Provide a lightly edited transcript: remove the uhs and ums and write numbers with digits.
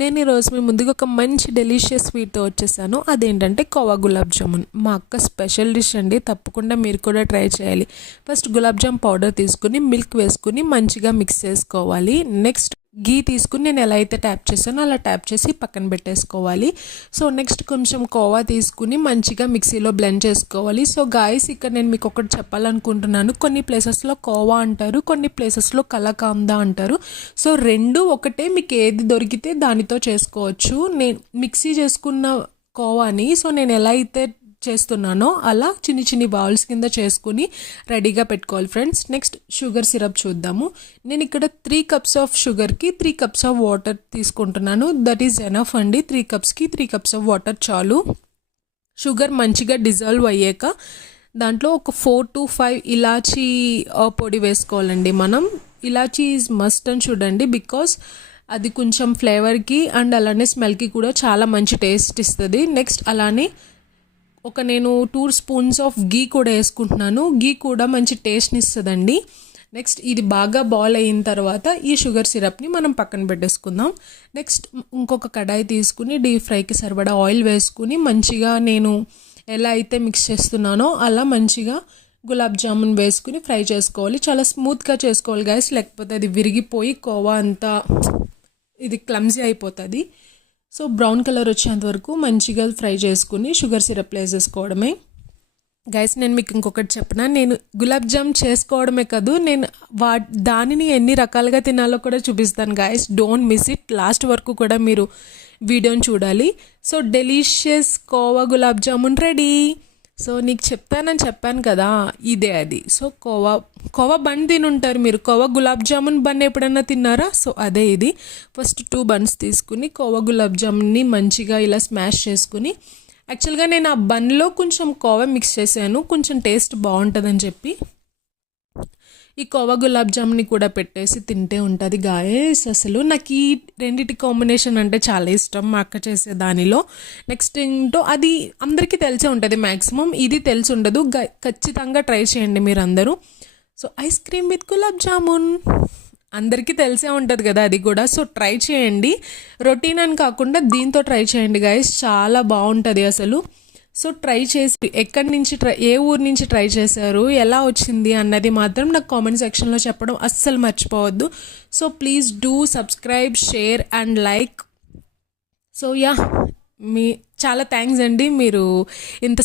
నేను ఈరోజు మీ ముందుకు ఒక మంచి డెలిషియస్ స్వీట్తో వచ్చేసాను. అదేంటంటే కోవా గులాబ్ జామున్. మా అక్క స్పెషల్ డిష్ అండి, తప్పకుండా మీరు కూడా ట్రై చేయాలి. ఫస్ట్ గులాబ్ జామ్ పౌడర్ తీసుకుని మిల్క్ వేసుకుని మంచిగా మిక్స్ చేసుకోవాలి. నెక్స్ట్ గీ తీసుకుని నేను ఎలా అయితే ట్యాప్ చేశానో అలా ట్యాప్ చేసి పక్కన పెట్టేసుకోవాలి. సో నెక్స్ట్ కొంచెం కోవా తీసుకుని మంచిగా మిక్సీలో బ్లెండ్ చేసుకోవాలి. సో గాయస్, ఇక్కడ నేను మీకు ఒకటి చెప్పాలనుకుంటున్నాను. కొన్ని ప్లేసెస్లో కోవా అంటారు, కొన్ని ప్లేసెస్లో కలకాందా అంటారు. సో రెండు ఒకటే, మీకు ఏది దొరికితే దానితో చేసుకోవచ్చు. నేను మిక్సీ చేసుకున్న కోవాని నేను ఎలా అయితే చేస్తున్నానో అలా చిన్ని చిన్ని బౌల్స్ కింద చేసుకుని రెడీగా పెట్టుకోవాలి ఫ్రెండ్స్. నెక్స్ట్ షుగర్ సిరప్ చూద్దాము. నేను ఇక్కడ 3 కప్స్ ఆఫ్ షుగర్కి 3 కప్స్ ఆఫ్ వాటర్ తీసుకుంటున్నాను. దట్ ఈజ్ ఎనఫ్ అండి. 3 కప్స్కి 3 కప్స్ ఆఫ్ వాటర్ చాలు. షుగర్ మంచిగా డిజాల్వ్ అయ్యాక దాంట్లో ఒక 4 to 5 ఇలాచీ పొడి వేసుకోవాలండి. మనం ఇలాచీ ఈజ్ మస్ట్ అని చూడండి, బికాస్ అది కొంచెం ఫ్లేవర్కి అండ్ అలానే స్మెల్కి కూడా చాలా మంచి టేస్ట్ ఇస్తుంది. నెక్స్ట్ అలానే నేను 2 స్పూన్స్ ఆఫ్ గీ కూడా వేసుకుంటున్నాను. గీ కూడా మంచి టేస్ట్ని ఇస్తుందండి. నెక్స్ట్ ఇది బాగా బాయిల్ అయిన తర్వాత ఈ షుగర్ సిరప్ని మనం పక్కన పెట్టేసుకుందాం. నెక్స్ట్ ఇంకొక కడాయి తీసుకుని డీప్ ఫ్రైకి సరిపడా ఆయిల్ వేసుకుని మంచిగా నేను ఎలా అయితే మిక్స్ చేస్తున్నానో అలా మంచిగా గులాబ్ జామున్ వేసుకుని ఫ్రై చేసుకోవాలి. చాలా స్మూత్గా చేసుకోవాలి గైస్, లేకపోతే అది విరిగిపోయి కోవా అంతా ఇది క్లమ్జీ అయిపోతుంది. సో బ్రౌన్ కలర్ వచ్చేంత వరకు మంచిగా ఫ్రై చేసుకుని షుగర్ సిరప్ వేసేసుకోవడమే. గైస్, నేను మీకు ఇంకొకటి చెప్పిన, నేను గులాబ్ జామ్ చేసుకోవడమే కాదు, నేను దానిని ఎన్ని రకాలుగా తినాలో కూడా చూపిస్తాను guys. Don't miss it, last వరకు కూడా మీరు వీడియోని చూడాలి. So delicious khoa gulab jamun ready. So నీకు చెప్తానని చెప్పాను కదా, ఇదే అది. సో కోవా బన్ తినుంటారు మీరు. కోవా గులాబ్ జామున్ బన్ ఎప్పుడన్నా తిన్నారా? సో అదే ఇది. ఫస్ట్ 2 బన్స్ తీసుకుని కోవా గులాబ్ జామున్ని మంచిగా ఇలా స్మాష్ చేసుకుని, యాక్చువల్గా నేను ఆ బన్లో కొంచెం కోవా మిక్స్ చేశాను, కొంచెం టేస్ట్ బాగుంటుందని చెప్పి. ఈ కోవా గులాబ్ జామున్ని కూడా పెట్టేసి తింటే ఉంటుంది గాయస్. అసలు నాకు ఈ రెండింటి కాంబినేషన్ అంటే చాలా ఇష్టం, మా అక్క చేసే దానిలో. నెక్స్ట్ ఏంటో అది అందరికీ తెలిసే ఉంటుంది మ్యాక్సిమం, ఇది తెలిసి ఉండదు. ఖచ్చితంగా ట్రై చేయండి మీరు అందరూ. So ice cream with gulab jamun అందరికీ తెలిసే ఉంటుంది కదా అది కూడా. సో ట్రై చేయండి, రొటీన్ అని కాకుండా దీంతో ట్రై చేయండి గాయస్, చాలా బాగుంటుంది అసలు. సో ట్రై చేసి ఏ ఊరు నుంచి ట్రై చేశారు, ఎలా వచ్చింది అన్నది మాత్రం నాకు కామెంట్ సెక్షన్లో చెప్పడం అస్సలు మర్చిపోవద్దు. So please do subscribe, share and like. So చాలా థ్యాంక్స్ అండి, మీరు ఇంత